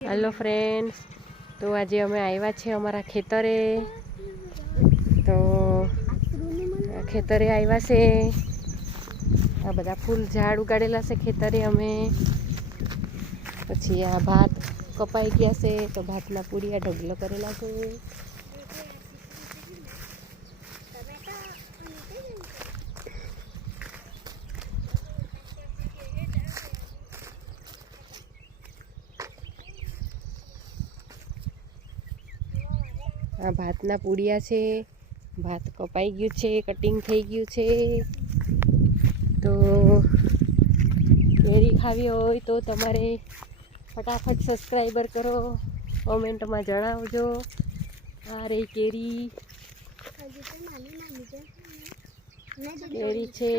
Hello friends, तो आज अमे आव्या छे अमारा खेतरे। तो खेतरे आव्या छे, आ बधा फूल झाड़ उगाड़ेला छे खेतरे अमे। पछी आ भात कपाई गया छे, तो भातना पूरिया ढगलो करेला छे। आ भातना पूड़िया छे, भात कपाई गयुं छे, कटिंग थई गयुं छे। तो केरी खावी होय तो तमारे फटाफट सब्सक्राइबर करो, कमेंट में जणावजो। आ रही केरी, केरी छे,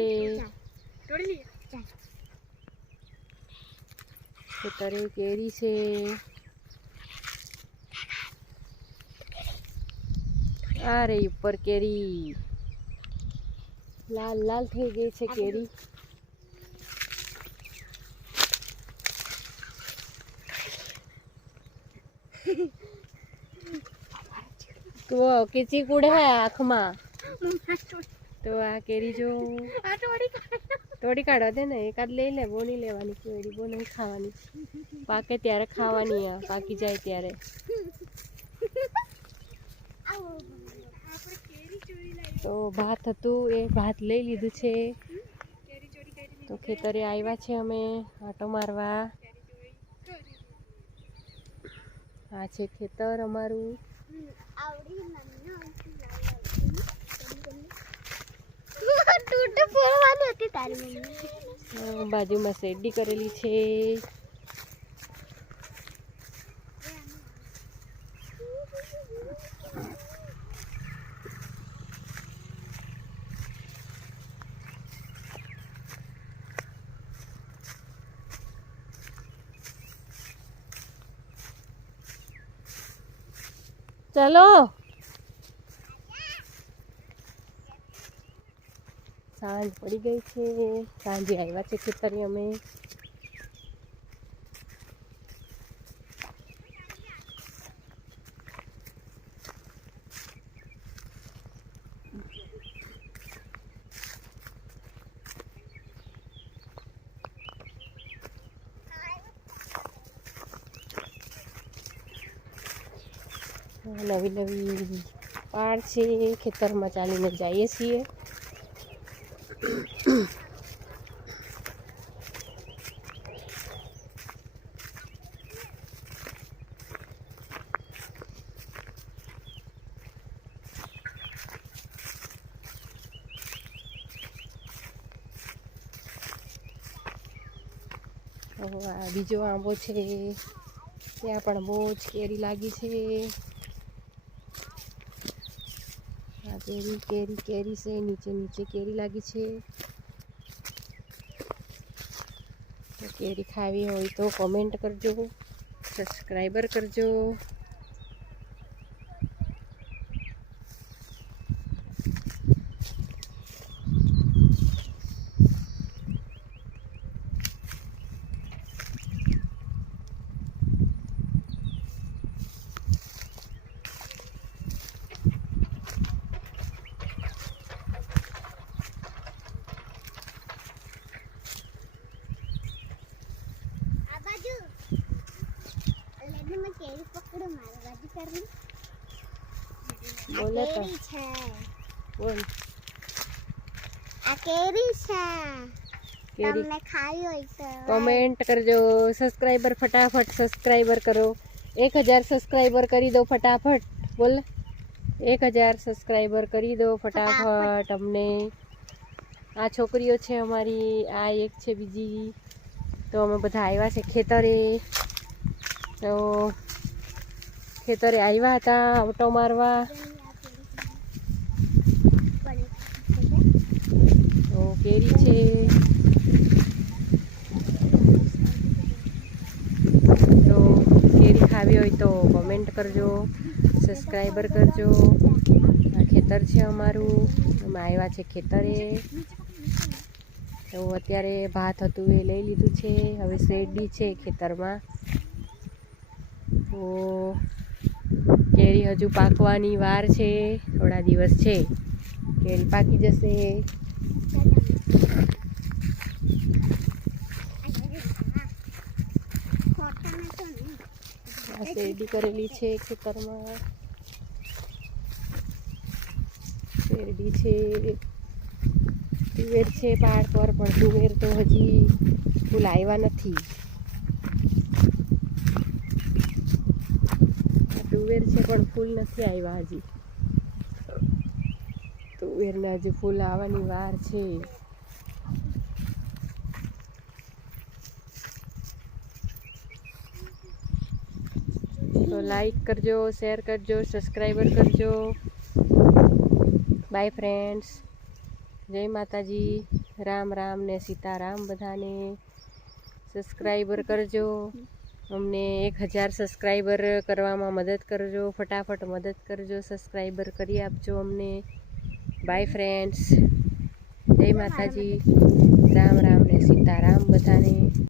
खेतरे केरी छे। आ रही ऊपर केरी, लाल लाल थई गई छे केरी। तो किची कूड़े है आँख में, तो आ केरी जो तोड़ी काढ़वा दे ने, एकाद ले ले, वो नहीं लेवानी केरी, वो नहीं खावानी, पाके त्यारे खावानी आ, पाकी जाए त्यारे। तो भात हतुं ए भात लई लीधुं छे। तो खेतरे आव्या छे अमे आटो मारवा। आ छे खेतर अमारुं। बाजू में शेरडी करेली छे। चलो सांज पड़ी गई छे, सांजे आव्या छे खेतरे अमे। नवी नवी पाड़ छे, खेतर में चालीने जाईए छीए। आ बीजो आंबो छे, त्यां पण बहु ज केरी लागी छे। आ केरी केरी केरी से नीचे नीचे केरी लागी छे। तो केरी खावी होय तो कमेंट करजो, सब्सक्राइबर करजो। बोले तो बोल आ केरी छे, तमने खाई होय तो कमेंट करजो, सब्सक्राइबर फटाफट सब्सक्राइबर करो। 1000 सब्सक्राइबर करी दो फटाफट, बोल 1000 सब्सक्राइबर करी दो फटाफट अमने। आ छोकरीओ छे अमारी, आ एक छे बीजी। तो अमे बधा आव्या छे खेतरे। तो खेतरे आव्या हता ऑटो मारवा। तो केरी छे, तो केरी खावी होय तो कमेंट करजो, सब्सक्राइबर करजो। आ खेतर छे अमारुं, अमे आव्या छे खेतरे। तो अत्यारे भात हतुं ए लई लीधुं छे, हवे शेरडी छे खेतरमां। કેરી હજુ પાકવાની વાર છે, થોડા દિવસ છે, કેરી પાકી જશે. આ શેરડી કરેલી છે ખેતરમાં, શેરડી છે, તુવેર છે પાડ પર, પણ તુવેર તો હજી ફૂલ આવ્યા નથી. તુવેર છે પણ ફૂલ નથી આવ્યા હજી. તુવેરને હજી ફૂલ આવવાની વાર છે. તો લાઈક કરજો, શેર કરજો, સબસ્ક્રાઈબર કરજો. બાય ફ્રેન્ડ્સ, જય માતાજી, રામ રામ ને સીતારામ. બધાને સબસ્ક્રાઈબર કરજો, અમને 1000 સબસ્ક્રાઈબર કરવામાં મદદ કરજો, ફટાફટ મદદ કરજો, સબસ્ક્રાઈબર કરી આપજો અમને. બાય ફ્રેન્ડ્સ, જય માતાજી, રામ રામ ને સીતારામ બધાને.